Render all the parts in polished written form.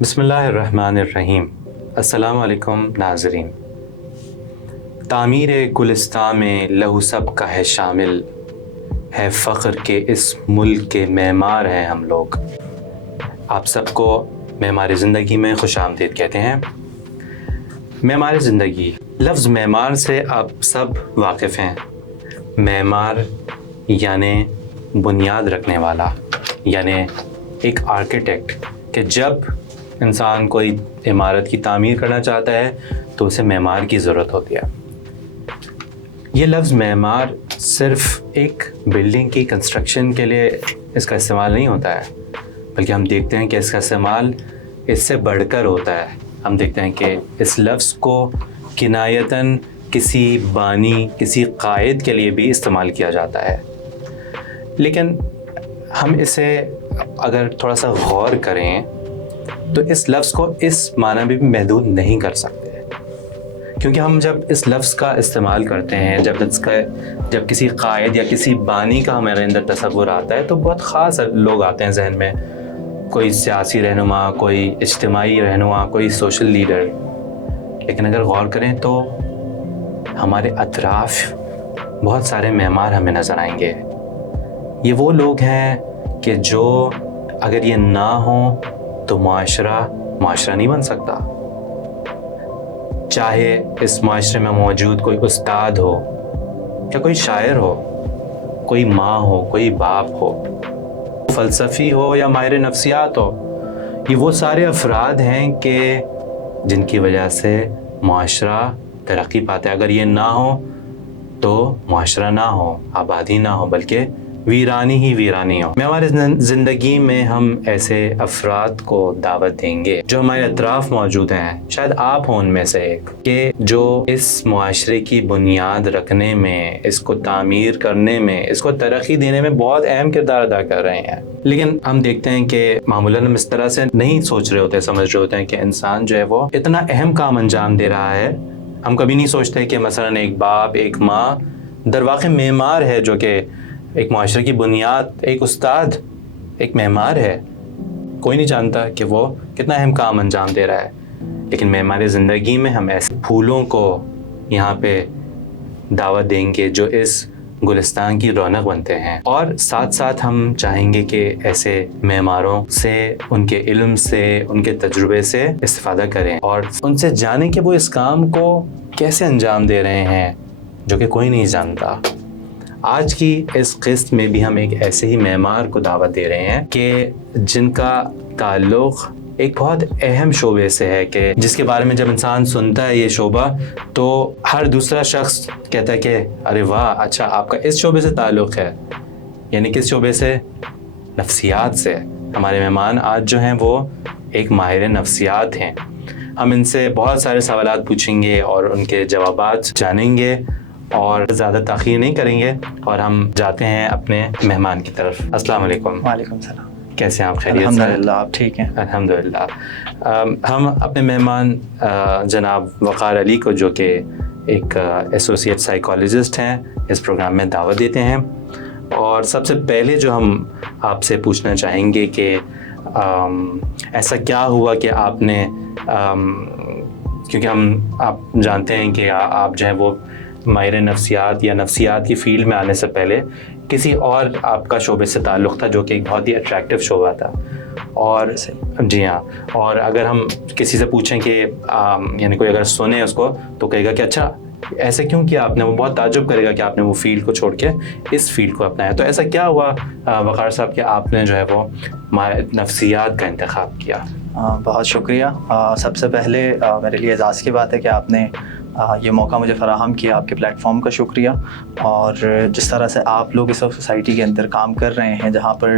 بسم اللہ الرحمن الرحیم۔ السلام علیکم ناظرین۔ تعمیر گلستان میں لہو سب کا ہے شامل، ہے فخر کے اس ملک کے معمار ہیں ہم لوگ۔ آپ سب کو معمار زندگی میں خوش آمدید کہتے ہیں۔ معمار زندگی، لفظ معمار سے آپ سب واقف ہیں۔ معمار یعنی بنیاد رکھنے والا، یعنی ایک آرکیٹیکٹ کہ جب انسان کوئی عمارت کی تعمیر کرنا چاہتا ہے تو اسے معمار کی ضرورت ہوتی ہے۔ یہ لفظ معمار صرف ایک بلڈنگ کی کنسٹرکشن کے لیے اس کا استعمال نہیں ہوتا ہے، بلکہ ہم دیکھتے ہیں کہ اس کا استعمال اس سے بڑھ کر ہوتا ہے۔ ہم دیکھتے ہیں کہ اس لفظ کو کنایتاً کسی بانی، کسی قائد کے لیے بھی استعمال کیا جاتا ہے، لیکن ہم اسے اگر تھوڑا سا غور کریں تو اس لفظ کو اس معنی میں بھی محدود نہیں کر سکتے، کیونکہ ہم جب اس لفظ کا استعمال کرتے ہیں، جب کسی قائد یا کسی بانی کا ہمارے اندر تصور آتا ہے تو بہت خاص لوگ آتے ہیں ذہن میں، کوئی سیاسی رہنما، کوئی اجتماعی رہنما، کوئی سوشل لیڈر۔ لیکن اگر غور کریں تو ہمارے اطراف بہت سارے معمار ہمیں نظر آئیں گے۔ یہ وہ لوگ ہیں کہ جو اگر یہ نہ ہوں تو معاشرہ نہیں بن سکتا۔ چاہے اس معاشرے میں موجود کوئی استاد ہو یا کوئی شاعر ہو، کوئی ماں ہو، کوئی باپ ہو، فلسفی ہو یا ماہر نفسیات ہو، یہ وہ سارے افراد ہیں کہ جن کی وجہ سے معاشرہ ترقی پاتا ہے۔ اگر یہ نہ ہو تو معاشرہ نہ ہو، آبادی نہ ہو، بلکہ ویرانی ہی ویرانی ہو۔ ہمارے زندگی میں ہم ایسے افراد کو دعوت دیں گے جو ہمارے اطراف موجود ہیں، شاید آپ ہوں ان میں سے ایک، کہ جو اس معاشرے کی بنیاد رکھنے میں، اس کو تعمیر کرنے میں، اس کو ترقی دینے میں بہت اہم کردار ادا کر رہے ہیں۔ لیکن ہم دیکھتے ہیں کہ معمولاً ہم اس طرح سے نہیں سوچ رہے ہوتے، سمجھ رہے ہوتے ہیں کہ انسان جو ہے وہ اتنا اہم کام انجام دے رہا ہے۔ ہم کبھی نہیں سوچتے کہ مثلاً ایک باپ، ایک ماں در واقع معمار ہے، جو کہ ایک معاشرے کی بنیاد، ایک استاد، ایک معمار ہے۔ کوئی نہیں جانتا کہ وہ کتنا اہم کام انجام دے رہا ہے۔ لیکن معمار زندگی میں ہم ایسے پھولوں کو یہاں پہ دعوت دیں گے جو اس گلستان کی رونق بنتے ہیں، اور ساتھ ساتھ ہم چاہیں گے کہ ایسے معماروں سے، ان کے علم سے، ان کے تجربے سے استفادہ کریں اور ان سے جانیں کہ وہ اس کام کو کیسے انجام دے رہے ہیں جو کہ کوئی نہیں جانتا۔ آج کی اس قسط میں بھی ہم ایک ایسے ہی معمار کو دعوت دے رہے ہیں کہ جن کا تعلق ایک بہت اہم شعبے سے ہے، کہ جس کے بارے میں جب انسان سنتا ہے یہ شعبہ تو ہر دوسرا شخص کہتا ہے کہ ارے واہ، اچھا آپ کا اس شعبے سے تعلق ہے۔ یعنی کس شعبے سے؟ نفسیات سے۔ ہمارے مہمان آج جو ہیں وہ ایک ماہر نفسیات ہیں۔ ہم ان سے بہت سارے سوالات پوچھیں گے اور ان کے جوابات جانیں گے، اور زیادہ تاخیر نہیں کریں گے اور ہم جاتے ہیں اپنے مہمان کی طرف۔ السلام علیکم۔ وعلیکم السلام۔ کیسے ہیں آپ؟ خیریت سے؟ الحمدللہ، آپ ٹھیک ہیں؟ الحمدللہ۔ ہم اپنے مہمان جناب وقار علی کو، جو کہ ایک ایسوسیٹ سائیکالوجسٹ ہیں، اس پروگرام میں دعوت دیتے ہیں۔ اور سب سے پہلے جو ہم آپ سے پوچھنا چاہیں گے کہ ایسا کیا ہوا کہ آپ نے، کیونکہ آپ جانتے ہیں کہ آپ جو ہے وہ ماہر نفسیات یا نفسیات کی فیلڈ میں آنے سے پہلے کسی اور آپ کا شعبے سے تعلق تھا، جو کہ ایک بہت ہی اٹریکٹیو شعبہ تھا۔ اور جی ہاں، اور اگر ہم کسی سے پوچھیں کہ یعنی کوئی اگر سنے اس کو تو کہے گا کہ اچھا ایسے کیوں کیا آپ نے، وہ بہت تعجب کرے گا کہ آپ نے وہ فیلڈ کو چھوڑ کے اس فیلڈ کو اپنایا۔ تو ایسا کیا ہوا وقار صاحب کہ آپ نے جو ہے وہ نفسیات کا انتخاب کیا؟ بہت شکریہ۔ سب سے پہلے میرے لیے اعزاز کی بات ہے کہ آپ نے یہ موقع مجھے فراہم کیا، آپ کے پلیٹ فارم کا شکریہ۔ اور جس طرح سے آپ لوگ اس وقت سوسائٹی کے اندر کام کر رہے ہیں، جہاں پر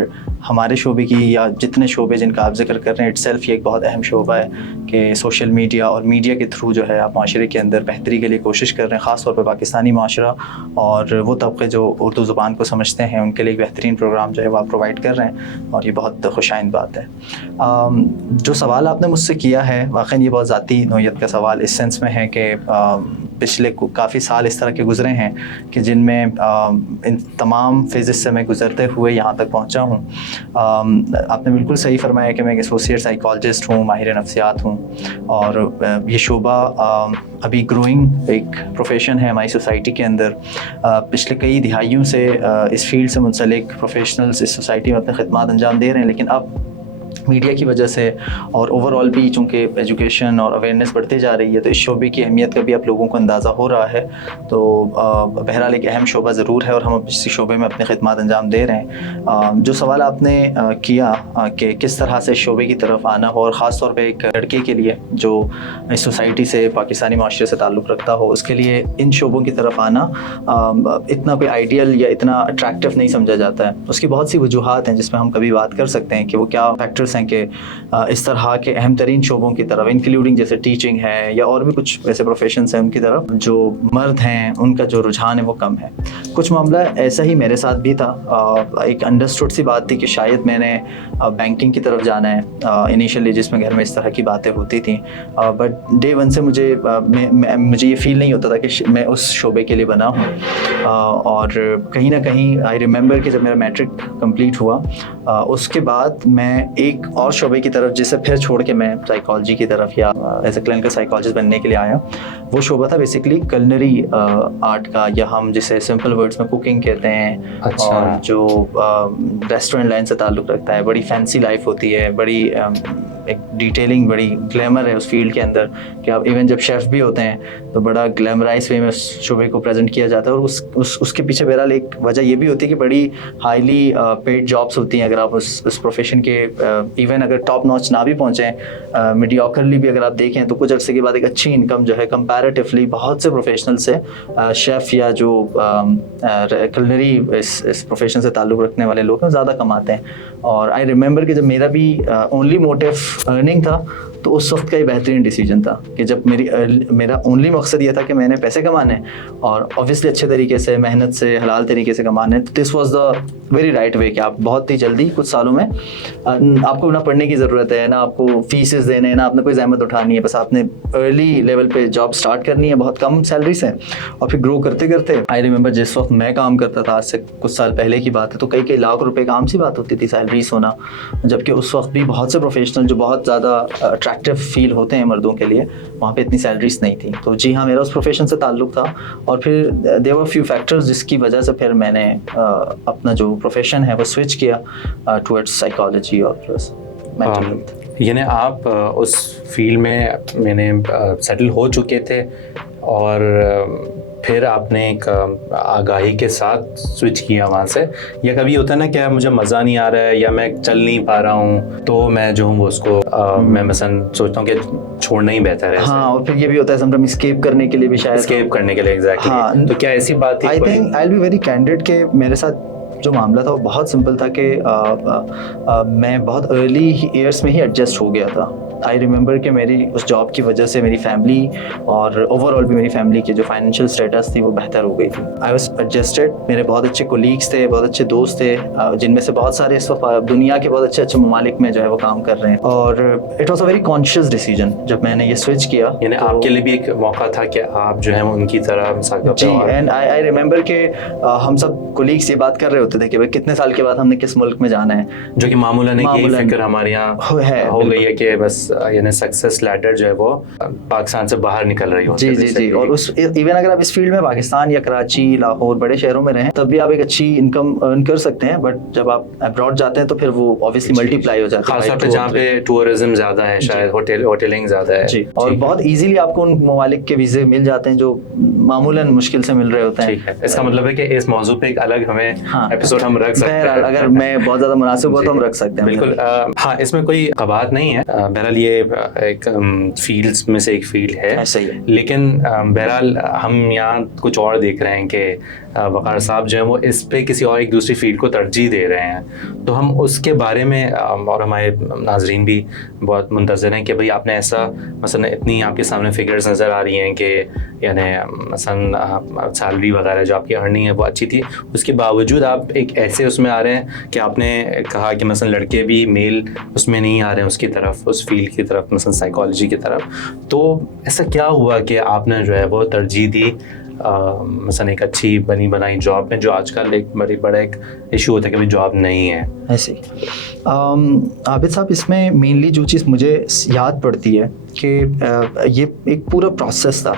ہمارے شعبے کی یا جتنے شعبے جن کا آپ ذکر کر رہے ہیں، اٹ سیلف یہ ایک بہت اہم شعبہ ہے کہ سوشل میڈیا اور میڈیا کے تھرو جو ہے آپ معاشرے کے اندر بہتری کے لیے کوشش کر رہے ہیں، خاص طور پہ پاکستانی معاشرہ اور وہ طبقے جو اردو زبان کو سمجھتے ہیں ان کے لیے ایک بہترین پروگرام جو ہے وہ آپ پرووائڈ کر رہے ہیں، اور یہ بہت خوش آئند بات ہے۔ جو سوال آپ نے مجھ سے کیا ہے، واقعی یہ بہت ذاتی نوعیت کا سوال اس سینس میں ہے کہ پچھلے کافی سال اس طرح کے گزرے ہیں کہ جن میں ان تمام فیزز سے میں گزرتے ہوئے یہاں تک پہنچا ہوں. آپ نے بالکل صحیح فرمایا کہ میں ایک ایسوسیٹ سائیکالوجسٹ ہوں, ماہر نفسیات ہوں, اور یہ شعبہ ابھی گروئنگ ایک پروفیشن ہے ہماری سوسائٹی کے اندر. پچھلے کئی دہائیوں سے اس فیلڈ سے منسلک پروفیشنلز اس سوسائٹی میں اپنے خدمات انجام دے رہے ہیں, لیکن اب میڈیا کی وجہ سے اور اوور آل بھی چونکہ ایجوکیشن اور اویئرنیس بڑھتی جا رہی ہے تو اس شعبے کی اہمیت کا بھی آپ لوگوں کو اندازہ ہو رہا ہے. تو بہرحال ایک اہم شعبہ ضرور ہے اور ہم اسی شعبے میں اپنے خدمات انجام دے رہے ہیں. جو سوال آپ نے کیا کہ کس طرح سے اس شعبے کی طرف آنا ہو, اور خاص طور پہ ایک لڑکے کے لیے جو اس سوسائٹی سے, پاکستانی معاشرے سے تعلق رکھتا ہو, اس کے لیے ان شعبوں کی طرف آنا اتنا کوئی آئیڈیل یا اتنا اٹریکٹیو نہیں سمجھا جاتا ہے. اس کی بہت سی وجوہات ہیں جس میں ہم کبھی بات کر سکتے ہیں کہ وہ کیا فیکٹرز ہیں کہ اس طرح کے اہم ترین شعبوں کی طرف, انکلوڈنگ جیسے ٹیچنگ ہے یا اور بھی کچھ ویسے پروفیشنز ہیں, ان کی طرف جو مرد ہیں ان کا جو رجحان ہے وہ کم ہے. کچھ معاملہ ایسا ہی میرے ساتھ بھی تھا. ایک انڈرسٹوڈ سی بات تھی کہ شاید میں نے بینکنگ کی طرف جانا ہے انیشلی, جس میں گھر میں اس طرح کی باتیں ہوتی تھیں, بٹ ڈے ون سے مجھے یہ فیل نہیں ہوتا تھا کہ میں اس شعبے کے لیے بنا ہوں. اور کہیں نہ کہیں آئی ریممبر کہ جب میرا میٹرک کمپلیٹ ہوا اس کے بعد میں ایک اور شعبے کی طرف, جسے پھر چھوڑ کے میں سائیکالوجی کی طرف یا ایز اے کلینکل سائیکالوجسٹ بننے کے لیے آیا, وہ شعبہ تھا بیسکلی کلنری آرٹ کا, یا ہم جسے سمپل ورڈس میں کوکنگ کہتے ہیں. اور جو ریسٹورینٹ لائن سے تعلق رکھتا ہے, بڑی فینسی لائف ہوتی ہے, بڑی ایک ڈیٹیلنگ, بڑی گلیمر ہے اس فیلڈ کے اندر کہ آپ ایون جب شیف بھی ہوتے ہیں تو بڑا گلیمرائز وے میں اس شعبے کو پریزنٹ کیا جاتا ہے. اور اس کے پیچھے بہرحال ایک وجہ یہ بھی ہوتی ہے کہ بڑی ہائیلی پیڈ جابس ہوتی ہیں. اگر آپ اس پروفیشن کے ایون اگر ٹاپ ناچ نہ بھی پہنچیں, میڈیوکرلی بھی اگر آپ دیکھیں تو کچھ عرصے کے بعد ایک اچھی انکم جو ہے کمپیریٹیولی بہت سے پروفیشنل سے, شیف یا جو کلنری اس پروفیشن سے تعلق رکھنے والے لوگ ہیں زیادہ کماتے ہیں. اور آئی ریممبر کہ جب میرا بھی اونلی موٹیو ارننگ تھا تو اس وقت کا یہ بہترین ڈیسیجن تھا کہ جب میرا اونلی مقصد یہ تھا کہ میں نے پیسے کمانے اور اوبیسلی اچھے طریقے سے, محنت سے, حلال طریقے سے کمانے. تو this was the very right way کہ آپ بہت ہی جلدی کچھ سالوں میں آپ کو نہ پڑھنے کی ضرورت ہے, نہ آپ کو فیسز دینے, نہ آپ نے کوئی زحمت اٹھانی ہے, بس آپ نے ارلی لیول پہ جاب اسٹارٹ کرنی ہے بہت کم سیلری سے, اور پھر گرو کرتے کرتے. آئی ریممبر جس وقت میں کام کرتا تھا, آج سے کچھ سال پہلے کی بات ہے, تو کئی لاکھ روپے کا عام سی بات ہوتی تھی سیلریز ہونا, جبکہ اس وقت بھی بہت سے پروفیشنل جو بہت زیادہ اٹریکٹیو فیل ہوتے ہیں مردوں کے لیے, وہاں پہ اتنی سیلریز نہیں تھیں. تو جی ہاں, میرا اس پروفیشن سے تعلق تھا, اور پھر دیر ور فیو فیکٹرز جس کی وجہ سے پھر میں نے اپنا جو پروفیشن ہے وہ سوئچ کیا ٹورڈز سائیکالوجی اور مینٹل ہیلتھ. یعنی آپ اس فیلڈ میں نے سیٹل ہو چکے تھے اور پھر آپ نے ایک آگاہی کے ساتھ سوئچ کیا وہاں سے, یا کبھی ہوتا ہے نا کہ مجھے مزہ نہیں آ رہا ہے یا میں چل نہیں پا رہا ہوں تو میں جو ہوں وہ اس کو میں مثلاً سوچتا ہوں کہ چھوڑنا ہی بہتر ہے. ہاں, اور پھر یہ بھی ہوتا ہے سم ٹائم اسکیپ کرنے کے لیے بھی, شاید اسکیپ کرنے کے لیے. ایگزیکٹلی. ہاں, تو کیا ایسی بات تھی؟ I think I will be very candid کہ میرے ساتھ جو معاملہ تھا وہ بہت سمپل تھا کہ میں بہت ارلی ایئرس میں ہی ایڈجسٹ ہو گیا تھا. آئی ریممبر کہ میری اس جاب کی وجہ سے میری فیملی اور اوور آل بھی میری فیملی کی جو فائنینشیل اسٹیٹس تھی وہ بہتر ہو گئی تھی. I was adjusted. میرے بہت اچھے کولیگس تھے, بہت اچھے دوست تھے, جن میں سے بہت سارے اس وقت دنیا کے بہت اچھے ممالک میں جو ہے وہ کام کر رہے ہیں. اور it was a very conscious decision جب میں نے یہ سوئچ کیا. یعنی آپ کے لیے بھی ایک موقع تھا کہ آپ جو ہے ان کی طرح مثال. جی, اینڈ آئی ریممبر کہ ہم سب کولیگس یہ بات کر رہے ہوتے تھے کہ کتنے سال کے بعد ہم نے کس ملک میں جانا ہے, جو کہ معمولاً یہی فکر ہمارے یہاں ہو گئی ہے کہ بس یعنی سکسیس لیڈر جو ہے وہ پاکستان سے باہر نکل رہی ہو. جی جی جی. اور اس ایون اگر آپ اس فیلڈ میں پاکستان یا کراچی, لاہور, بڑے شہروں میں رہیں تب بھی آپ ایک اچھی انکم ارن کر سکتے ہیں, بٹ جب آپ ابراڈ جاتے ہیں تو پھر وہ اوبیسلی ملٹی پلائی ہو جاتا ہے, خاص طور پہ جہاں پہ ٹورزم زیادہ ہے, شاید ہوٹلنگ زیادہ ہے. جی, اور بہت ایزیلی آپ کو ان ممالک کے ویزے مل جاتے ہیں جو معمولاً مشکل سے مل رہے ہوتے ہیں. ٹھیک ہے, اس کا مطلب ہے کہ اس موضوع پہ ایک الگ ہمیں ایپیسوڈ ہم رکھ سکتے ہیں اگر میں بہت زیادہ مناسب ہوا تو ہم رکھ سکتے ہیں. بالکل. ہاں, اس میں کوئی قباحت نہیں ہے. بہرحال یہ ایک فیلڈز میں سے ایک فیلڈ ہے, لیکن بہرحال ہم یہاں کچھ اور دیکھ رہے ہیں کہ وقار صاحب جو ہیں وہ اس پہ کسی اور ایک دوسری فیلڈ کو ترجیح دے رہے ہیں, تو ہم اس کے بارے میں اور ہمارے ناظرین بھی بہت منتظر ہیں کہ بھئی آپ نے ایسا مثلا اتنی آپ کے سامنے فگرز نظر آ رہی ہیں کہ یعنی مثلا سیلری وغیرہ جو آپ کی ارننگ ہے وہ اچھی تھی, اس کے باوجود آپ ایک ایسے اس میں آ رہے ہیں کہ آپ نے کہا کہ مثلا لڑکے بھی میل اس میں نہیں آ رہے ہیں اس کی طرف, اس فیلڈ کی طرف, مثلا سائیکالوجی کی طرف. تو ایسا کیا ہوا کہ آپ نے جو ہے وہ ترجیح دی مثلا ایک اچھی بنی بنائی جاب میں, جو آج کل ایک بڑا ایک ایشو ہوتا ہے کہ جاب نہیں ہے؟ ایسے عابد صاحب, اس میں مینلی جو چیز مجھے یاد پڑتی ہے کہ یہ ایک پورا پروسیس تھا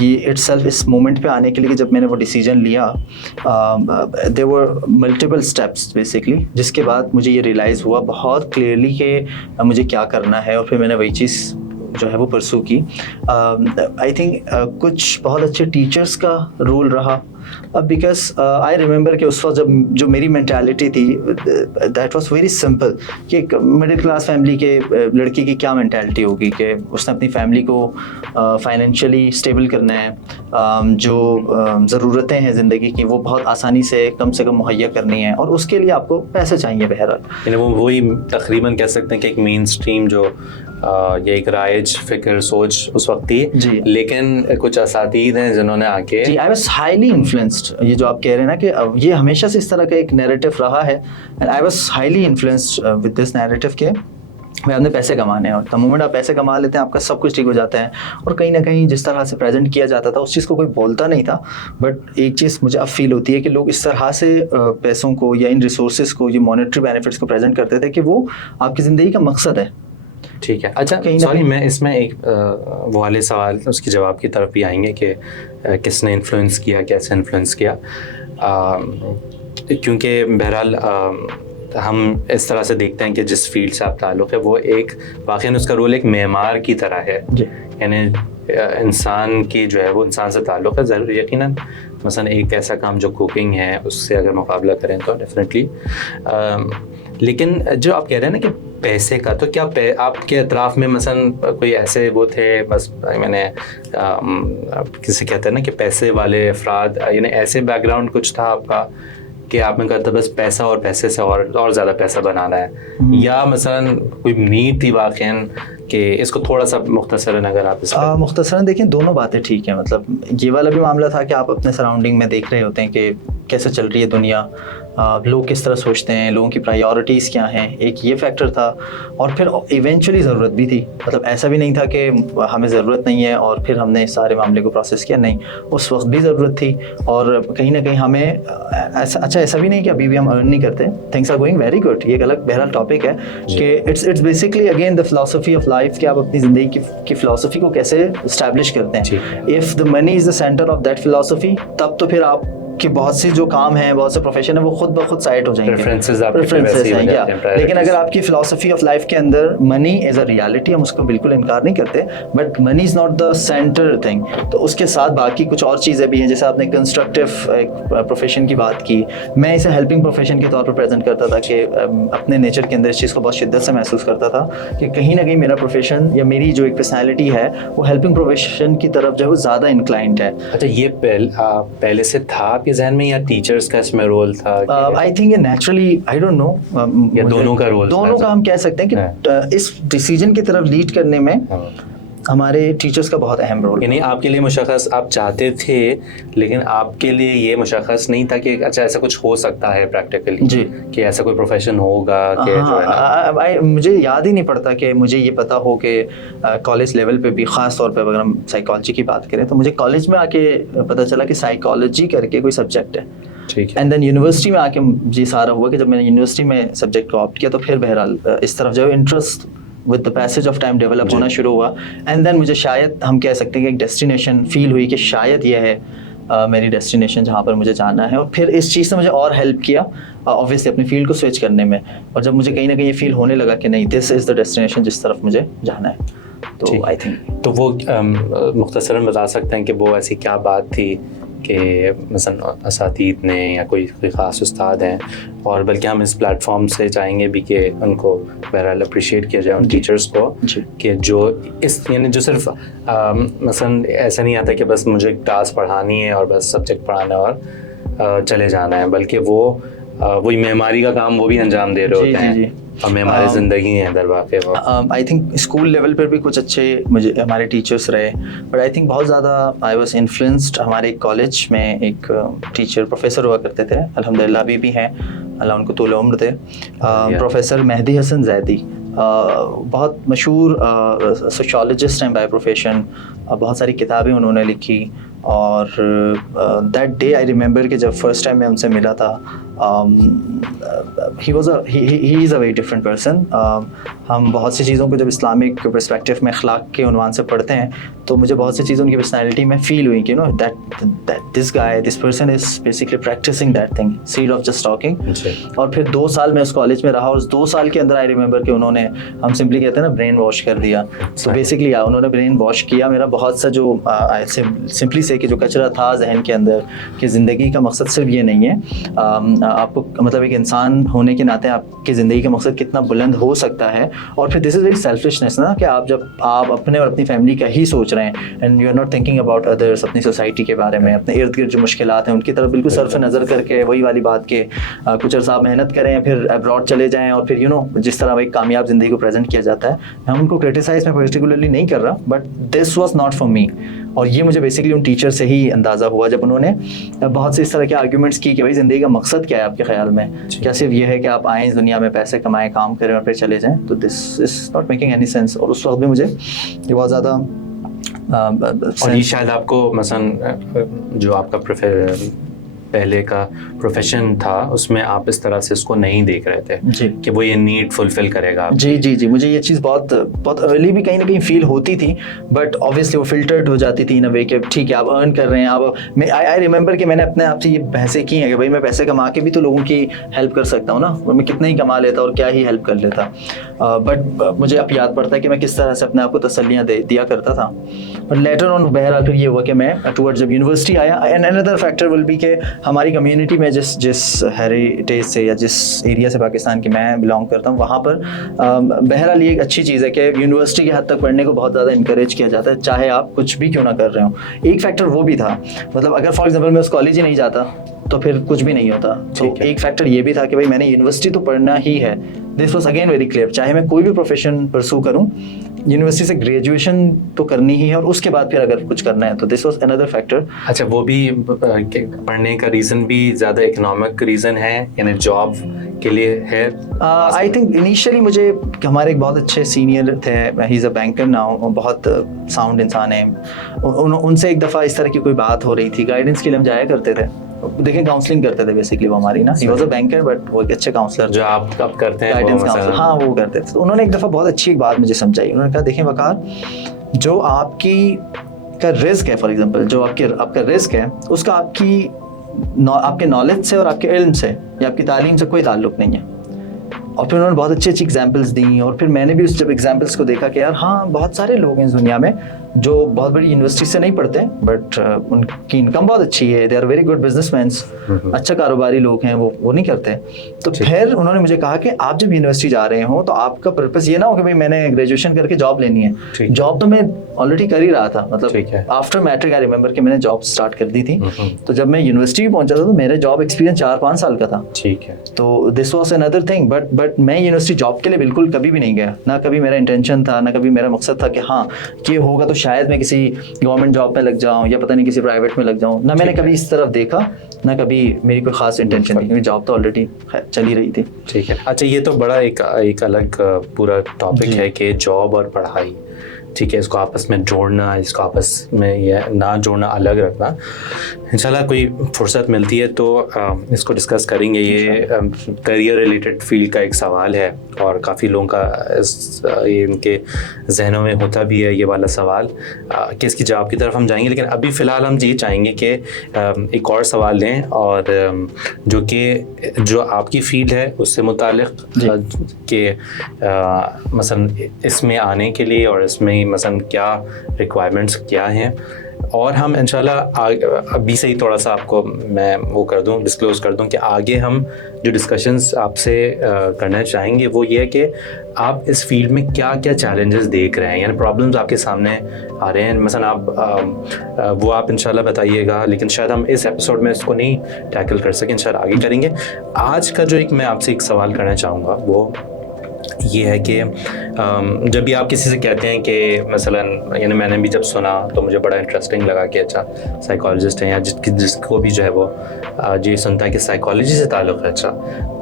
یہ اٹ سیلف اس مومنٹ پہ آنے کے لیے, کہ جب میں نے وہ ڈیسیجن لیا دیر ور ملٹیپل اسٹیپس بیسکلی, جس کے بعد مجھے یہ ریئلائز ہوا بہت کلیئرلی کہ مجھے کیا کرنا ہے, اور پھر میں نے وہی چیز جو ہے وہ پرسو کی. آئی تھنک کچھ بہت اچھے ٹیچرس کا رول رہا, بیکاز آئی ریممبر کہ اس وقت جو میری مینٹیلٹی تھی دیٹ واز ویری سمپل, کہ ایک مڈل کلاس فیملی کے لڑکی کی کیا مینٹیلٹی ہوگی کہ اس نے اپنی فیملی کو فائنینشلی اسٹیبل کرنا ہے, جو ضرورتیں ہیں زندگی کی وہ بہت آسانی سے کم مہیا کرنی ہے, اور اس کے لیے آپ کو پیسے چاہیے. بہرحال یعنی وہ وہی تقریباً کہہ سکتے ہیں کہ ایک مین اسٹریم جو یہ ایک رائج فکر سوچ اس وقت تھی جی, لیکن کچھ اساتید ہیں جنہوں نے آ کے جی آئی واز ہائیلی انفلوئنسڈ. یہ جو آپ کہہ رہے ہیں نا کہ یہ ہمیشہ سے اس طرح کا ایک نیریٹو رہا ہے, and I was highly influenced with this narrative کہ آپ نے پیسے کمانے ہیں, اور دا مومنٹ آپ پیسے کما لیتے ہیں آپ کا سب کچھ ٹھیک ہو جاتا ہے. اور کہیں نہ کہیں جس طرح سے پریزنٹ کیا جاتا تھا اس چیز کو کوئی بولتا نہیں تھا, بٹ ایک چیز مجھے اب فیل ہوتی ہے کہ لوگ اس طرح سے پیسوں کو یا ان ریسورسز کو, یہ مانیٹری بینیفٹس کو پریزنٹ کرتے تھے کہ وہ آپ کی زندگی کا مقصد ہے. ٹھیک ہے, اچھا سوری میں اس میں ایک وہ والے سوال اس کے جواب کی طرف بھی آئیں گے کہ کس نے انفلوئنس کیا, کیسے انفلوئنس کیا, کیونکہ بہرحال ہم اس طرح سے دیکھتے ہیں کہ جس فیلڈ سے آپ تعلق ہے وہ ایک واقعاً اس کا رول ایک معمار کی طرح ہے, یعنی انسان کی جو ہے وہ انسان سے تعلق ہے ضرور یقیناً. مثلا ایک ایسا کام جو کوکنگ ہے اس سے اگر مقابلہ کریں تو ڈیفینیٹلی, لیکن جو آپ کہہ رہے ہیں نا کہ پیسے کا, تو کیا آپ کے اطراف میں مثلا کوئی ایسے وہ تھے, بس میں نے کسی کہتے ہیں نا کہ پیسے والے افراد, یعنی ایسے بیک گراؤنڈ کچھ تھا آپ کا کہ آپ نے کہا تھا بس پیسہ اور پیسے سے اور زیادہ پیسہ بنانا ہے, یا مثلا کوئی نیڈ تھی واقعاً کہ اس کو تھوڑا سا مختصراً اگر آپ اس مختصراً دیکھیں دونوں باتیں ٹھیک ہیں. مطلب یہ والا بھی معاملہ تھا کہ آپ اپنے سراؤنڈنگ میں دیکھ رہے ہوتے ہیں کہ کیسے چل رہی ہے دنیا, لوگ کس طرح سوچتے ہیں, لوگوں کی پرائیورٹیز کیا ہیں, ایک یہ فیکٹر تھا. اور پھر ایونچولی ضرورت بھی تھی, مطلب ایسا بھی نہیں تھا کہ ہمیں ضرورت نہیں ہے اور پھر ہم نے اس سارے معاملے کو پروسیس کیا, نہیں, اس وقت بھی ضرورت تھی. اور کہیں نہ کہیں ہمیں ایسا بھی نہیں کہ ابھی بھی ہم ارن نہیں کرتے, things are going very good. یہ ایک الگ بہرحال ٹاپک ہے کہ it's basically again the philosophy of life, کہ آپ اپنی زندگی کی فلاسفی کو کیسے اسٹیبلش کرتے ہیں. If the money is the centre of that philosophy, تب تو پھر آپ کہ بہت سی جو کام ہیں, بہت سے پروفیشن ہیں, وہ خود بخود سائٹ ہو جائیں گے, پریفرنسز ہیں یا. لیکن اگر آپ کی فلاسفی آف لائف کے اندر منی ایز اے ریالٹی, ہم اس کو بالکل انکار نہیں کرتے, but money is not the centre thing, تو اس کے ساتھ باقی کچھ اور چیزیں بھی ہیں. جیسے آپ نے کنسٹرکٹیو ایک پروفیشن کی بات کی, میں اسے ہیلپنگ پروفیشن کے طور پر پریزنٹ کرتا تھا کہ اپنے نیچر کے اندر اس چیز کو بہت شدت سے محسوس کرتا تھا کہ کہیں نہ کہیں میرا پروفیشن یا میری جو ایک پرسنالٹی ہے وہ ہیلپنگ پروفیشن کی طرف جو ہے وہ زیادہ انکلائنڈ ہے. اچھا, یہ پہلے سے تھا آپ کے ذہن میں یا ٹیچرز کا اس میں رول تھا؟ آئی تھنک یہ نیچرلی, آئی ڈونٹ نو, یا دونوں کا رول, دونوں کا ہم کہہ سکتے ہیں کہ اس ڈیسیجن کی طرف لیڈ کرنے میں ہمارے ٹیچرز کا بہت اہم رول. یعنی آپ کے لیے مشخص آپ چاہتے تھے, لیکن آپ کے لیے یہ مشخص نہیں تھا کہ اچھا ایسا کچھ ہو سکتا ہے پریکٹیکلی, جی, کہ ایسا کوئی پروفیشن ہوگا کہ جو ہے نا. مجھے یاد ہی نہیں پڑتا کہ مجھے یہ پتا ہو کہ کالج لیول پہ بھی, خاص طور پہ اگر ہم سائیکالوجی کی بات کریں, تو مجھے کالج میں آ کے پتا چلا کہ سائیکالوجی کر کے کوئی سبجیکٹ ہے. اینڈ دین یونیورسٹی میں آ کے یہ سارا ہوا کہ جب میں نے یونیورسٹی میں سبجیکٹ کو آپٹ کیا, تو پھر بہرحال اس طرف جو interest with the passage of time develop ہونا شروع ہوا. اینڈ دین مجھے شاید ہم کہہ سکتے ہیں کہ ایک ڈیسٹینیشن فیل ہوئی کہ شاید یہ ہے میری ڈیسٹینیشن جہاں پر مجھے جانا ہے. اور پھر اس چیز سے مجھے اور ہیلپ کیا obviously اپنی فیلڈ کو سوئچ کرنے میں, اور جب مجھے کہیں نہ کہیں یہ فیل ہونے لگا کہ نہیں, دس از دا ڈیسٹینیشن جس طرف مجھے جانا ہے. تو آئی تھنک تو وہ مختصراً بتا سکتے ہیں کہ وہ ایسی کیا بات تھی کہ مثلا اساتید نے یا کوئی خاص استاد ہیں, اور بلکہ ہم اس پلیٹ فارم سے چاہیں گے بھی کہ ان کو بہرحال اپریشیٹ کیا جائے ان ٹیچرس کو, کہ جو اس یعنی جو صرف مثلا ایسا نہیں آتا کہ بس مجھے کلاس پڑھانی ہے اور بس سبجیکٹ پڑھانا ہے اور چلے جانا ہے, بلکہ وہی معماری کا کام وہ بھی انجام دے رہے ہوتے ہیں اور معماری زندگی ہے در واقع. آئی تھنک اسکول لیول پر بھی کچھ اچھے مجھے ہمارے ٹیچرس رہے, بٹ آئی تھنک بہت زیادہ آئی واز انفلوئنسڈ. ہمارے کالج میں ایک ٹیچر پروفیسر ہوا کرتے تھے, الحمد للہ ابھی بھی ہیں, اللہ ان کو طول عمر دے, پروفیسر مہدی حسن زیدی. بہت مشہور سوشالوجسٹ ہیں بائی پروفیشن, بہت ساری کتابیں انہوں نے لکھی. اور دیٹ ڈے آئی ریمبر کہ جب فرسٹ ٹائم میں ان سے ملا تھا, ہی از اے ویری ڈفرنٹ پرسن. ہم بہت سی چیزوں کو جب اسلامک پرسپیکٹو میں اخلاق کے عنوان سے پڑھتے ہیں تو مجھے بہت سی چیزیں ان کی پرسنالٹی میں فیل ہوئی کہ no that this person is basically practising that thing side of just talking. اور پھر 2 سال میں اس کالج میں رہا, اور اس 2 سال کے اندر آئی ریمبر کہ انہوں نے, ہم سمپلی کہتے ہیں نا, برین واش کر دیا. تو بیسکلی انہوں نے برین واش کیا میرا بہت سا جو سمپلی سے کہ جو کچرا تھا ذہن کے اندر کہ زندگی کا مقصد صرف یہ نہیں ہے, آپ کو مطلب ایک انسان ہونے کے ناطے آپ کی زندگی کا مقصد کتنا بلند ہو سکتا ہے. اور پھر دس از ویری سیلفشنس نا, کہ آپ جب آپ اپنے اور اپنی فیملی کا ہی سوچ رہے ہیں and you are not thinking about others, اپنی سوسائٹی کے بارے میں, اپنے ارد گرد جو مشکلات ہیں ان کی طرف بالکل صرف نظر کر کے وہی والی بات کہ کچھ عرصہ محنت کریں پھر ابراڈ چلے جائیں اور پھر جس طرح ایک کامیاب زندگی کو پریزنٹ کیا جاتا ہے. ہم ان کو کرٹیسائز میں پرٹیکولرلی نہیں کر رہا, but this was not for me. اور یہ مجھے بیسکلی ان ٹیچر سے ہی اندازہ ہوا جب انہوں نے بہت سے اس طرح کے آرگیومنٹس کی کہ بھائی زندگی کا مقصد کیا ہے آپ کے خیال میں, کیا صرف یہ ہے کہ آپ آئیں اس دنیا میں پیسے کمائیں کام کریں اور پھر چلے جائیں. تو this is not making any sense. اور اس وقت بھی مجھے یہ بہت زیادہ اور یہ شاید آپ کو مثلا جو آپ کا پہلے کا پروفیشن تھا اس میں آپ اس طرح سے اس کو نہیں دیکھ رہے تھے جی کہ وہ یہ نیڈ فلفل کرے گا. جی مجھے یہ چیز بہت ارلی بھی کہیں نہ کہیں فیل ہوتی تھی, بٹ آبویسلی وہ فلٹرڈ ہو جاتی تھی ان اے وے کہ ٹھیک ہے آپ ارن کر رہے ہیں. آپ آئی ریممبر کہ میں نے اپنے آپ سے یہ بحثیں کی ہیں کہ بھائی میں پیسے کما کے بھی تو لوگوں کی ہیلپ کر سکتا ہوں نا, میں کتنا ہی کما لیتا اور کیا ہی ہیلپ کر لیتا. بٹ مجھے اب یاد پڑتا ہے کہ میں کس طرح سے اپنے آپ کو تسلیاں دیا کرتا تھا. بٹ لیٹر آن بہرحال پھر یہ ہوا کہ میں ٹورڈ جب یونیورسٹی آیا, اینڈ اندر فیکٹر ول بی کہ ہماری کمیونٹی میں جس ہیریٹیج سے یا جس ایریا سے پاکستان کی میں بلانگ کرتا ہوں وہاں پر بہرحال یہ ایک اچھی چیز ہے کہ یونیورسٹی کی حد تک پڑھنے کو بہت زیادہ انکریج کیا جاتا ہے, چاہے آپ کچھ بھی کیوں نہ کر رہے ہوں. ایک فیکٹر وہ بھی تھا, مطلب اگر فار ایگزامپل میں اس کالج ہی نہیں جاتا تو پھر کچھ بھی نہیں ہوتا. تو ایک فیکٹر یہ بھی تھا کہ بھائی میں نے یونیورسٹی تو پڑھنا ہی ہے. This was again very clear, چاہے میں کوئی بھی پروفیشن پرسو کروں یونیورسٹی سے گریجویشن تو کرنی ہی ہے, اور اس کے بعد پھر اگر کچھ کرنا ہے تو دس واز اندر فیکٹر. اچھا, وہ بھی پڑھنے کا ریزن بھی زیادہ اکنامک ریزن ہے, یعنی جاب کے لیے ہے؟ آئی تھنک انیشیلی مجھے ہمارے ایک بہت اچھے سینئر تھے, ہی از اے بینکر ناؤ, بہت ساؤنڈ انسان ہیں. ان سے ایک دفعہ اس طرح کی کوئی بات ہو رہی تھی, گائیڈنس کے لیے ہم جایا کرتے تھے, دیکھیں کاؤنسلنگ کرتے تھے بیسکلی وہ ہماری نا. He was a banker but وہ ایک اچھے کاؤنسلر جو آپ اب کرتے ہیں. ہاں وہ کرتے تھے. انہوں نے ایک دفعہ بہت اچھی ایک بات مجھے سمجھائی. انہوں نے کہا دیکھیں وقار, جو آپ کی کا رزق ہے, فار ایگزامپل جو آپ کا رزق ہے اس کا آپ کے نالج سے اور آپ کے علم سے یا آپ کی تعلیم سے کوئی تعلق نہیں ہے. اور پھر انہوں نے بہت اچھی ایگزامپلس دیں, اور پھر میں نے بھی اس جب ایگزامپلس کو دیکھا کہ یار ہاں بہت سارے لوگ ہیں اس دنیا میں جو بہت بڑی یونیورسٹی سے نہیں پڑھتے بٹ ان کی انکم بہت اچھی ہے, they are very good business mens, اچھا کاروباری لوگ ہیں, وہ نہیں کرتے. تو پھر انہوں نے مجھے کہا کہ آپ جب یونیورسٹی جا رہے ہوں تو آپ کا پرپز یہ نہ ہو کہ بھائی میں نے گریجویشن کر کے جاب لینی ہے. جاب تو میں آلریڈی کر ہی رہا تھا, مطلب آفٹر میٹرک آئی ریممبر کہ میں نے جاب اسٹارٹ کر دی تھی. تو جب میں یونیورسٹی پہنچا تھا تو میرا جاب ایکسپیرینس 4-5 سال کا تھا. ٹھیک ہے. تو this was another thing, but میں یونیورسٹی جاب کے لیے بالکل کبھی بھی نہیں گیا, نہ کبھی میرا انٹینشن تھا, نہ کبھی میرا مقصد تھا کہ ہاں یہ ہوگا تو شاید میں کسی گورنمنٹ جاب پہ لگ جاؤں یا پتہ نہیں کسی پرائیویٹ میں لگ جاؤں. نہ میں نے کبھی اس طرف دیکھا, نہ کبھی میری کوئی خاص انٹینشن تھی, کیونکہ جاب تو آلریڈی چل ہی رہی تھی. ٹھیک ہے. اچھا, یہ تو بڑا ایک الگ پورا ٹاپک ہے کہ جاب اور پڑھائی, ٹھیک ہے, اس کو آپس میں جوڑنا, اس کو آپس میں یہ نہ جوڑنا, الگ رکھنا. انشاءاللہ کوئی فرصت ملتی ہے تو اس کو ڈسکس کریں گے. یہ کریئر ریلیٹڈ فیلڈ کا ایک سوال ہے اور کافی لوگوں کا ان کے ذہنوں میں ہوتا بھی ہے یہ والا سوال کہ اس کی جواب کی طرف ہم جائیں گے. لیکن ابھی فی الحال ہم یہ چاہیں گے کہ ایک اور سوال لیں, اور جو آپ کی فیلڈ ہے اس سے متعلق کہ مثلا اس میں آنے کے لیے اور اس میں مثلا کیا ریکوائرمنٹس کیا ہیں, اور ہم انشاءاللہ ابھی سے ہی تھوڑا سا آپ کو میں وہ کر دوں، ڈسکلوز کر دوں کہ آگے ہم جو ڈسکشنز آپ سے کرنا چاہیں گے وہ یہ ہے کہ آپ اس فیلڈ میں کیا کیا چیلنجز دیکھ رہے ہیں، یعنی پرابلمز آپ کے سامنے آ رہے ہیں، مثلا وہ آپ انشاءاللہ بتائیے گا، لیکن شاید ہم اس ایپیسوڈ میں اس کو نہیں ٹیکل کر سکیں، انشاءاللہ آگے کریں گے۔ آج کا جو میں آپ سے ایک سوال کرنا چاہوں گا وہ یہ ہے کہ جب بھی آپ کسی سے کہتے ہیں کہ مثلاً، یعنی میں نے بھی جب سنا تو مجھے بڑا انٹرسٹنگ لگا کہ اچھا سائیکالوجسٹ ہیں، یا جس کو بھی جو ہے وہ یہ سنتا ہے کہ سائیکالوجی سے تعلق ہے، اچھا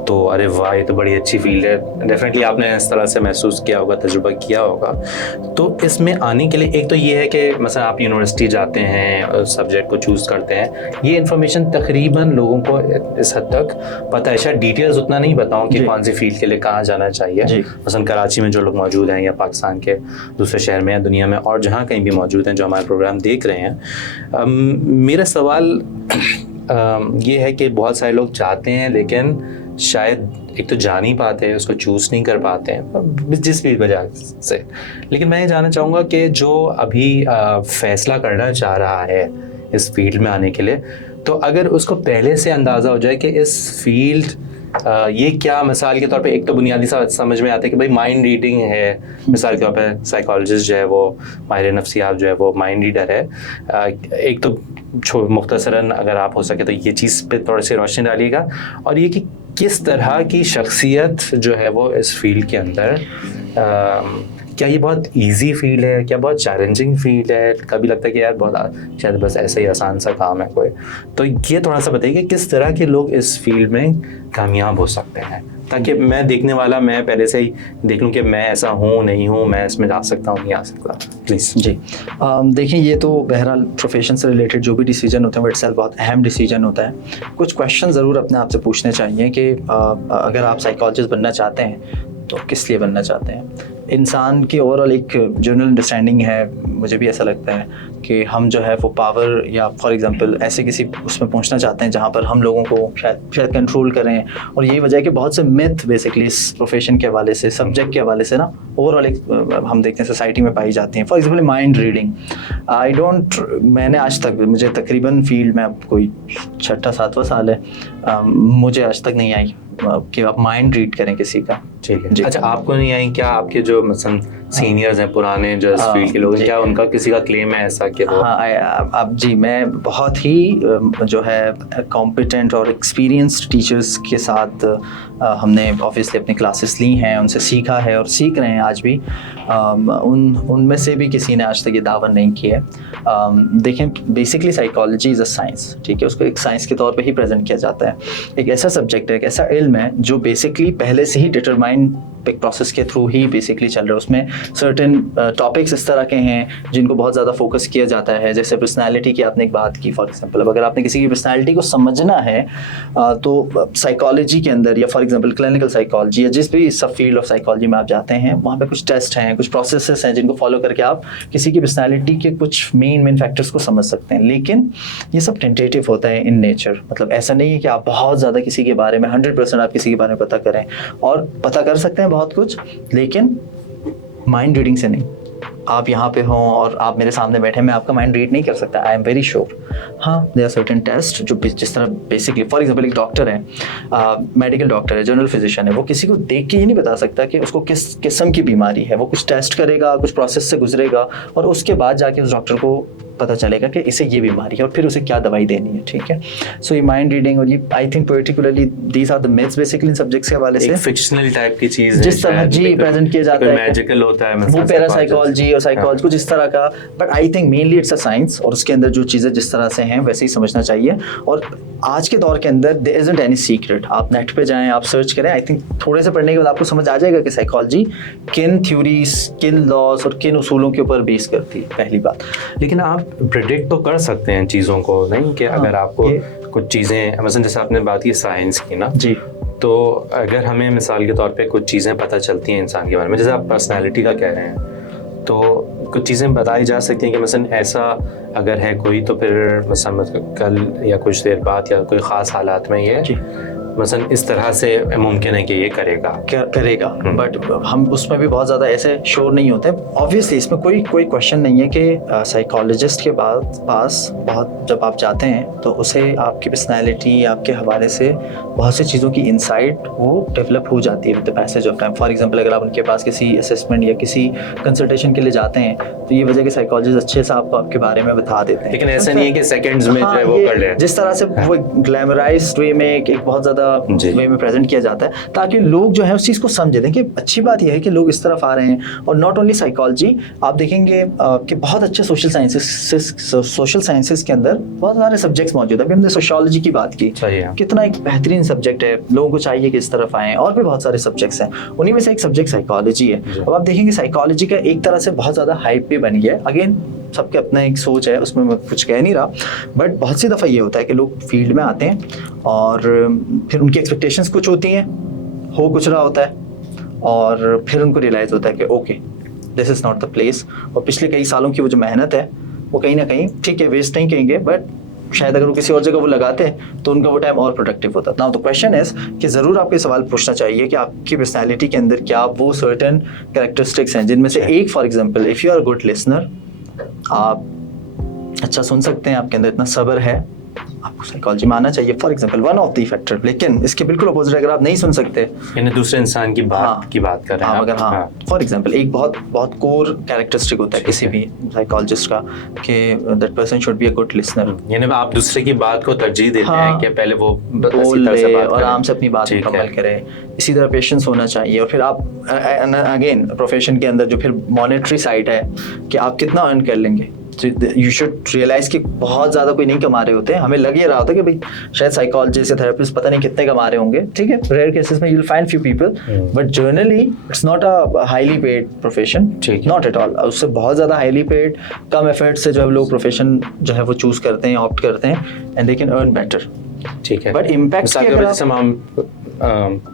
تو ارے واہ یہ تو بڑی اچھی فیلڈ ہے، ڈیفینیٹلی آپ نے اس طرح سے محسوس کیا ہوگا، تجربہ کیا ہوگا۔ تو اس میں آنے کے لیے ایک تو یہ ہے کہ مثلا آپ یونیورسٹی جاتے ہیں، سبجیکٹ کو چوز کرتے ہیں، یہ انفارمیشن تقریباً لوگوں کو اس حد تک پتہ ہے، شاید ڈیٹیلز اتنا نہیں بتاؤں کہ کون سی فیلڈ کے لیے کہاں جانا چاہیے، مثلا کراچی میں جو لوگ موجود ہیں یا پاکستان کے دوسرے شہر میں یا دنیا میں اور جہاں کہیں بھی موجود ہیں جو ہمارے پروگرام دیکھ رہے ہیں، میرا سوال یہ ہے کہ بہت سارے لوگ چاہتے ہیں لیکن شاید ایک تو جا نہیں پاتے، اس کو چوز نہیں کر پاتے ہیں جس بھی وجہ سے، لیکن میں یہ جاننا چاہوں گا کہ جو ابھی فیصلہ کرنا چاہ رہا ہے اس فیلڈ میں آنے کے لیے، تو اگر اس کو پہلے سے اندازہ ہو جائے کہ اس فیلڈ یہ کیا، مثال کے طور پہ ایک تو بنیادی سمجھ میں آتا ہے کہ بھائی مائنڈ ریڈنگ ہے، مثال کے طور پہ سائیکالوجسٹ جو ہے وہ ماہر نفسیات جو ہے وہ مائنڈ ریڈر ہے، ایک تو مختصراً اگر آپ ہو سکے تو یہ چیز پہ تھوڑی سی روشنی ڈالیے گا، اور یہ کہ کس طرح کی شخصیت جو ہے وہ اس فیلڈ کے اندر، کیا یہ بہت ایزی فیلڈ ہے، کیا بہت چیلنجنگ فیلڈ ہے، کبھی لگتا ہے کہ یار بہت شاید بس ایسا ہی آسان سا کام ہے کوئی، تو یہ تھوڑا سا بتائیے کہ کس طرح کے لوگ اس فیلڈ میں کامیاب ہو سکتے ہیں، تاکہ میں دیکھنے والا میں پہلے سے ہی دیکھ لوں کہ میں ایسا ہوں نہیں ہوں، میں اس میں جا سکتا ہوں نہیں آ سکتا، پلیز۔ جی دیکھیں، یہ تو بہرحال پروفیشن سے ریلیٹڈ جو بھی ڈیسیجن ہوتے ہیں وہ اٹس بہت اہم ڈیسیجن ہوتا ہے۔ کچھ کویشچن ضرور اپنے آپ سے پوچھنے چاہیے کہ اگر آپ سائیکالوجسٹ بننا چاہتے ہیں تو کس لیے بننا چاہتے ہیں۔ انسان کی اوور آل ایک جنرل انڈرسٹینڈنگ ہے، مجھے بھی ایسا لگتا ہے کہ ہم جو ہے وہ پاور یا فار ایگزامپل ایسے کسی اس میں پہنچنا چاہتے ہیں جہاں پر ہم لوگوں کو شاید کنٹرول کریں، اور یہی وجہ ہے کہ بہت سے میتھ بیسکلی اس پروفیشن کے حوالے سے، سبجیکٹ کے حوالے سے نا اوور آل ایک ہم دیکھتے ہیں سوسائٹی میں پائی جاتی ہیں۔ فار ایگزامپل مائنڈ ریڈنگ، میں نے آج تک، مجھے تقریباً فیلڈ میں اب کوئی 6واں 7واں سال ہے، مجھے آج تک نہیں آئی کہ آپ مائنڈ ریڈ کریں کسی کا۔ ٹھیک ہے، اچھا آپ کو نہیں آئی، کیا آپ کے جو مثلا سینئرز ہیں پرانے جو اس فیلڈ کے لوگ ہیں، کیا ان کا کسی کا کلیم ہے ایسا کہ وہ؟ ہاں اب جی، میں بہت ہی جو ہے کمپیٹنٹ اور ایکسپیرینسڈ ٹیچرز کے ساتھ ہم نے آبویسلی اپنی کلاسز لی ہیں، ان سے سیکھا ہے اور سیکھ رہے ہیں آج بھی، ان میں سے بھی کسی نے آج تک یہ دعویٰ نہیں کیا ہے۔ دیکھیں، basically psychology is a science, ٹھیک ہے، اس کو ایک سائنس کے طور پہ ہی پریزنٹ کیا جاتا ہے، ایک ایسا سبجیکٹ ہے، ایک ایسا علم ہے جو بیسکلی پہلے سے ہی ڈٹرمائنڈ ایک پروسیس کے تھرو ہی بیسکلی چل رہا ہے۔ اس میں سرٹن ٹاپکس اس طرح کے ہیں جن کو بہت زیادہ فوکس کیا جاتا ہے، جیسے پرسنالٹی کی آپ نے ایک بات کی، فار ایگزامپل اب اگر آپ نے کسی کی پرسنالٹی کو سمجھنا ہے تو سائیکالوجی کے اندر، یا فار ایگزامپل کلینکل سائیکالوجی یا جس بھی سب فیلڈ آف سائیکالوجی میں آپ جاتے ہیں، وہاں پہ کچھ ٹیسٹ ہیں، کچھ پروسیسز ہیں جن کو فالو کر کے آپ کسی کی پرسنالٹی کے کچھ مین فیکٹرز کو سمجھ سکتے ہیں، لیکن یہ سب ٹینٹیٹیو ہوتا ہے ان نیچر، مطلب ایسا نہیں ہے کہ آپ بہت زیادہ کسی کے بارے میں 100% آپ کسی کے بارے میں پتہ کریں، اور پتہ کر سکتے ہیں بہت کچھ، لیکن مائنڈ ریڈنگ سے نہیں۔ آپ یہاں پہ ہوں اور آپ میرے سامنے بیٹھے، میں آپ کا مائنڈ ریڈ نہیں کر سکتا، آئی ایم ویری شیور۔ ہاں، دیر آر سرٹن ٹیسٹ جو جس طرح بیسکلی فار ایگزامپل ایک ڈاکٹر ہے، میڈیکل ڈاکٹر ہے، جنرل فزیشین ہے، وہ کسی کو دیکھ کے یہ نہیں بتا سکتا کہ اس کو کس قسم کی بیماری ہے، وہ کچھ ٹیسٹ کرے گا، کچھ پروسیس سے گزرے گا، اور اس کے بعد جا کے اس ڈاکٹر کو پتہ چلے گا کہ اسے یہ بیماری ہے اور پھر اسے کیا دوائی دینی ہے، ٹھیک ہے۔ سو یہ مائنڈ ریڈنگ، اور یہ I think particularly these are the maths basically ان سبجیکٹس کے حوالے سے، ایک فکشنل ٹائپ کی چیز ہے جس طرح جی پریزنٹ کیا جاتا ہے، میجیکل ہوتا ہے، وہ پیرا سائیکالوجی اور سائیکالوجی کچھ اس طرح کا، but I think mainly it's a science, اور اس کے اندر جو چیزیں جس طرح سے ہیں ویسے ہی سمجھنا چاہیے۔ اور آج کے دور کے اندر دیر ازنٹ اینی سیکرٹ، آپ نیٹ پہ جائیں، آپ سرچ کریں، آئی تھنک تھوڑے سے پڑھنے کے بعد آپ کو سمجھ آ جائے گا کہ سائیکالوجی کن تھیوریز، کن لاز اور کن اصولوں کے اوپر بیس کرتی ہے، پہلی بات۔ لیکن آپ پریڈکٹ تو کر سکتے ہیں چیزوں کو، نہیں کہ اگر آپ کو کچھ چیزیں، مثلا جیسے آپ نے بات کی سائنس کی نا، جی، تو اگر ہمیں مثال کے طور پہ کچھ چیزیں پتہ چلتی ہیں انسان کے بارے میں، جیسے آپ پرسنالٹی کا کہہ رہے ہیں، تو کچھ چیزیں بتائی جا سکتی ہیں کہ مثلا ایسا اگر ہے کوئی، تو پھر مثلا کل یا کچھ دیر بعد یا کوئی خاص حالات میں یہ مثلا اس طرح سے ممکن ہے کہ یہ کرے گا بٹ ہم اس میں بھی بہت زیادہ ایسے شور نہیں ہوتے. آبویسلی اس میں کوئی کویشچن نہیں ہے کہ سائیکالوجسٹ کے پاس بہت جب آپ جاتے ہیں تو اسے آپ کی پرسنالٹی آپ کے حوالے سے بہت سی چیزوں کی انسائٹ وہ ڈیولپ ہو جاتی ہے with the passage of time. For example اگر آپ ان کے پاس کسی اسسمنٹ یا کسی کنسلٹیشن کے لیے جاتے ہیں تو یہ وجہ کہ سائیکالوجسٹ اچھے سے آپ کو آپ کے بارے میں بتا دیتے ہیں. لیکن ایسا نہیں ہے کہ سیکنڈز میں جو ہے وہ کر لیں. جس طرح سے وہ گلیمرائزڈ وے میں ایک بہت زیادہ وے میں پریزنٹ کیا جاتا ہے تاکہ لوگ جو ہے اس چیز کو سمجھے دیں کہ اچھی بات یہ ہے کہ لوگ اس طرف آ رہے ہیں. اور ناٹ اونلی سائیکالوجی, آپ دیکھیں گے کہ بہت اچھے سوشل سائنسز کے اندر بہت سارے سبجیکٹس موجود ہیں. ابھی ہم نے سوشیالوجی کی بات کی, کتنا ایک بہترین سبجیکٹ ہے, لوگوں کو چاہیے کہ اس طرف آئیں. اور بھی بہت سارے سبجیکٹس ہیں, انہیں میں سے ایک سبجیکٹ سائیکالوجی ہے. اب آپ دیکھیں گے سائیکالوجی کا ایک طرح سے بہت زیادہ ہائپ بھی بن گیا ہے. اگین سب کے اپنا ایک سوچ ہے, اس میں میں کچھ کہہ نہیں رہا, بٹ بہت سی دفعہ یہ ہوتا ہے کہ لوگ فیلڈ میں آتے ہیں اور پھر ان کی ایکسپیکٹیشنس کچھ ہوتی ہیں, ہو کچھ رہا ہوتا ہے, اور پھر ان کو ریئلائز ہوتا ہے کہ okay this is not the place. اور پچھلے کئی سالوں کی وہ جو محنت ہے وہ کہیں نہ کہیں ٹھیک ہے ویسٹ نہیں کہیں گے, بٹ شاید اگر وہ کسی اور جگہ وہ لگاتے ہیں تو ان کا وہ ٹائم اور پروڈکٹیو ہوتا. ناؤ دا کویسچن از کہ ضرور آپ کو یہ سوال پوچھنا چاہیے کہ آپ کی پرسنالٹی کے اندر کیا وہ سرٹن کریکٹرسٹکس ہیں جن میں سے ایک, for example if you are good listener, آپ اچھا سن سکتے ہیں, آپ کے اندر اتنا صبر ہے, آپ کو سائیکالوجی میں آنا چاہیے for example, one of the factor. لیکن اس کے بالکل اپوزٹ اگر آپ نہیں سن سکتے, یعنی دوسرے انسان کی بات کر رہے ہیں, مگر فار ایگزامپل ایک بہت کور کیریکٹرسٹک ہوتا ہے کسی بھی سائیکالوجسٹ کا کہ that person should be a good listener. یعنی آپ دوسرے کی بات کو ترجیح دیتے ہیں کہ پہلے وہ بول لے اور آرام سے اپنی بات مکمل کرے. اسی طرح پیشنس ہونا چاہیے. اور پھر آپ اگین پروفیشن کے اندر جو پھر مانیٹری سائڈ ہے کہ آپ کتنا ارن کر لیں گے. یو شوڈ ریئلائز کہ بہت زیادہ کوئی نہیں کما رہے ہوتے ہیں. ہمیں لگ یہ رہا ہوتا ہے کہ بھائی شاید سائیکالوجسٹ یا تھراپسٹ پتہ نہیں کتنے کما رہے ہوں گے, ٹھیک ہے, ریئر کیسز میں you will find few people, but generally it's not a highly paid profession, not at all. اس سے بہت زیادہ ہائیلی پیڈ, کم ایفرٹ سے جو ہے لوگ پروفیشن جو ہے وہ چوز کرتے ہیں, آپٹ کرتے ہیں, and they can earn better. ٹھیک ہے, بٹ امپیکٹ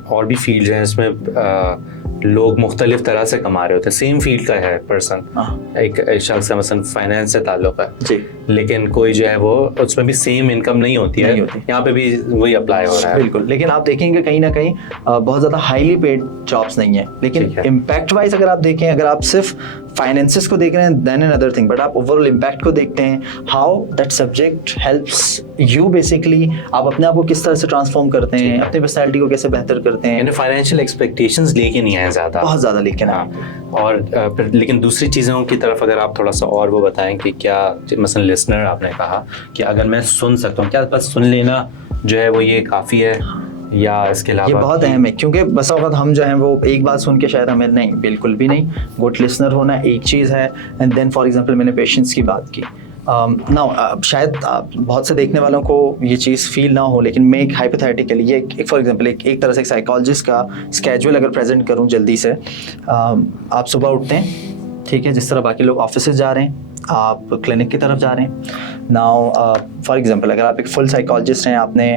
اور بھی فیلڈ ہیں اس میں لوگ مختلف طرح سے کما رہے ہوتے ہیں. سیم فیلڈ کا ہے پرسن, ایک شخص ہے مثلا فائنینس سے تعلق ہے جی, لیکن کوئی جو ہے وہ اس میں بھی سیم انکم نہیں ہوتی ہے. یہاں پہ بھی وہی اپلائی ہو رہا ہے. بالکل, لیکن آپ دیکھیں گے کہیں نہ کہیں بہت زیادہ ہائیلی پیڈ جابس نہیں ہیں, لیکن امپیکٹ وائز اگر آپ دیکھیں, اگر آپ صرف فائنینسز کو دیکھ رہے ہیں دین این ادر تھنگ, بٹ آپ اوور آل امپیکٹ کو دیکھتے ہیں, how that subject helps you basically, آپ اپنے آپ کو کس طرح سے ٹرانسفارم کرتے ہیں, اپنی پرسنالٹی کو کیسے بہتر کرتے ہیں. یعنی فائنینشیل ایکسپیکٹیشنز لے کے نہیں آئے زیادہ, بہت زیادہ, لیکن اور پھر لیکن دوسری چیزوں کی طرف اگر آپ تھوڑا سا اور وہ بتائیں کہ کیا مثلا لسنر آپ نے کہا کہ اگر میں سن سکتا ہوں, کیا بس سن لینا جو ہے وہ یہ کافی ہے یا اس کے علاوہ یہ بہت اہم ہے, کیونکہ بسا اوقات ہم جو ہیں وہ ایک بات سن کے شاید ہمیں نہیں, بالکل بھی نہیں. گڈ لسنر ہونا ایک چیز ہے, اینڈ دین فار ایگزامپل میں نے پیشنس کی بات کی. نا شاید بہت سے دیکھنے والوں کو یہ چیز فیل نہ ہو, لیکن میں ایک ہائپوتھیٹیکلی یہ فار ایگزامپل ایک طرح سے ایک سائیکالوجسٹ کا اسکیجول اگر پریزنٹ کروں جلدی سے, آپ صبح اٹھتے ہیں, ٹھیک ہے, جس طرح باقی لوگ آفسز جا رہے ہیں, آپ کلینک کی طرف جا رہے ہیں. ناؤ فار ایگزامپل اگر آپ ایک فل سائیکالوجسٹ ہیں, آپ نے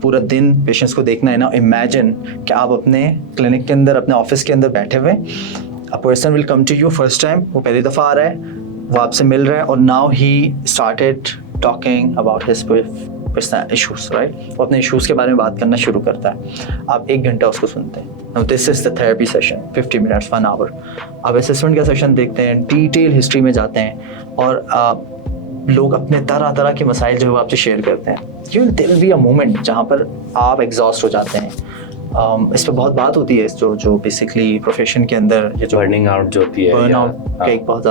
پورا دن پیشنٹس کو دیکھنا ہے نا, امیجن کہ آپ اپنے کلینک کے اندر اپنے آفس کے اندر بیٹھے ہوئے, a person will come to you first time, وہ پہلی دفعہ آ رہا ہے, وہ آپ سے مل رہا ہے, اور now he started talking about his personal issues, right, وہ اپنے ایشوز کے بارے میں بات کرنا شروع کرتا ہے. آپ 1 گھنٹہ اس کو سنتے ہیں. Now this is the therapy session, 50 minutes, 1 hour. آپ اسسمنٹ کا سیشن دیکھتے ہیں, ڈیٹیل ہسٹری میں جاتے ہیں, اور لوگ اپنے طرح طرح کے مسائل جو ہے وہ آپ سے شیئر کرتے ہیں. There will be a moment جہاں پر آپ ایگزاسٹ ہو جاتے ہیں. اس پہ بہت بات ہوتی ہے جو بیسکلی پروفیشن کے اندر یہ جو برننگ آؤٹ جو ہوتی ہے, برن آؤٹ کا ایک بہت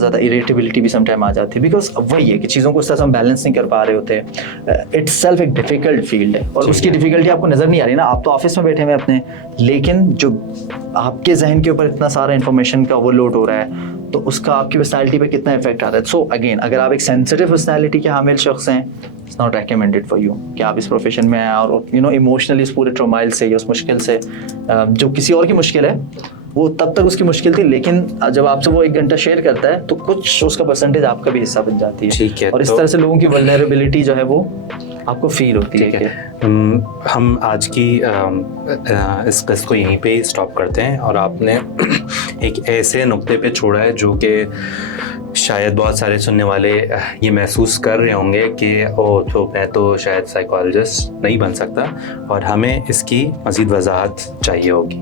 زیادہ اریٹیبلٹی بھی سم ٹائم آ جاتی ہے, بیکاز وہی ہے کہ چیزوں کو اس طرح سے ہم بیلنس نہیں کر پا رہے ہوتے. اٹس سیلف ایک ڈیفیکلٹ فیلڈ ہے, اور اس کی ڈیفیکلٹی آپ کو نظر نہیں آ رہی نا, آپ تو آفس میں بیٹھے ہوئے اپنے, لیکن جو آپ کے ذہن کے اوپر اتنا سارا انفارمیشن کا اوور لوڈ ہو رہا ہے, تو اس کا آپ کی پرسنالٹی پہ کتنا افیکٹ آتا ہے. سو اگین اگر آپ ایک سینسٹیو پرسنالٹی کے حامل شخص ہیں, it's not recommended for you کہ آپ اس پروفیشن میں آئیں, اور ایموشنلی اس پورے ٹرومائل سے یا اس مشکل سے, جو کسی اور کی مشکل ہے وہ تب تک اس کی مشکل تھی, لیکن جب آپ سے وہ 1 گھنٹہ شیئر کرتا ہے تو کچھ اس کا پرسنٹیج آپ کا بھی حصہ بن جاتی ہے, اور اس طرح سے لوگوں کی ولنریبلٹی جو ہے وہ آپ کو فیل ہوتی ہے. ہم آج کی اس قسط کو یہیں پہ اسٹاپ کرتے ہیں, اور آپ نے ایک ایسے نقطے پہ چھوڑا ہے جو کہ شاید بہت سارے سننے والے یہ محسوس کر رہے ہوں گے کہ تو میں تو شاید سائیکالوجسٹ نہیں بن سکتا اور ہمیں اس کی مزید وضاحت چاہیے ہوگی.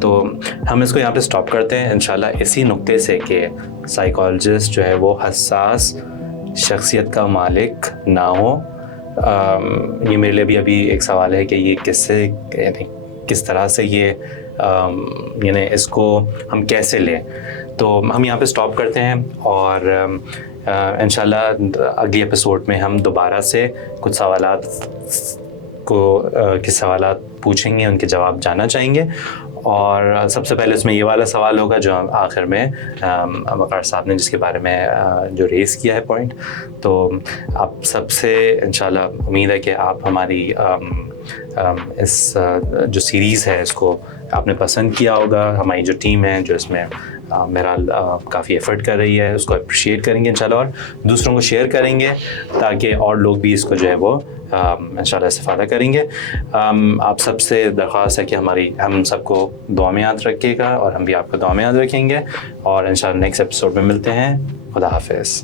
تو ہم اس کو یہاں پہ سٹاپ کرتے ہیں انشاءاللہ اسی نقطے سے کہ سائیکالوجسٹ جو ہے وہ حساس شخصیت کا مالک نہ ہو. یہ میرے لیے بھی ابھی ایک سوال ہے کہ یہ یعنی کس طرح سے یہ یعنی اس کو ہم کیسے لیں. تو ہم یہاں پہ سٹاپ کرتے ہیں اور انشاءاللہ اگلی ایپیسوڈ میں ہم دوبارہ سے کچھ سوالات پوچھیں گے, ان کے جواب جاننا چاہیں گے. اور سب سے پہلے اس میں یہ والا سوال ہوگا جو آخر میں وقار صاحب نے جس کے بارے میں جو ریز کیا ہے پوائنٹ. تو آپ سب سے انشاءاللہ امید ہے کہ آپ ہماری اس جو سیریز ہے اس کو آپ نے پسند کیا ہوگا. ہماری جو ٹیم ہے جو اس میں بہرحال کافی ایفرٹ کر رہی ہے اس کو اپریشیٹ کریں گے انشاءاللہ اور دوسروں کو شیئر کریں گے تاکہ اور لوگ بھی اس کو جو ہے وہ انشاءاللہ استفادہ کریں گے. آپ سب سے درخواست ہے کہ ہم سب کو دعا میں یاد رکھیے گا اور ہم بھی آپ کو دعا میں یاد رکھیں گے اور انشاءاللہ نیکسٹ ایپیسوڈ میں ملتے ہیں. خدا حافظ.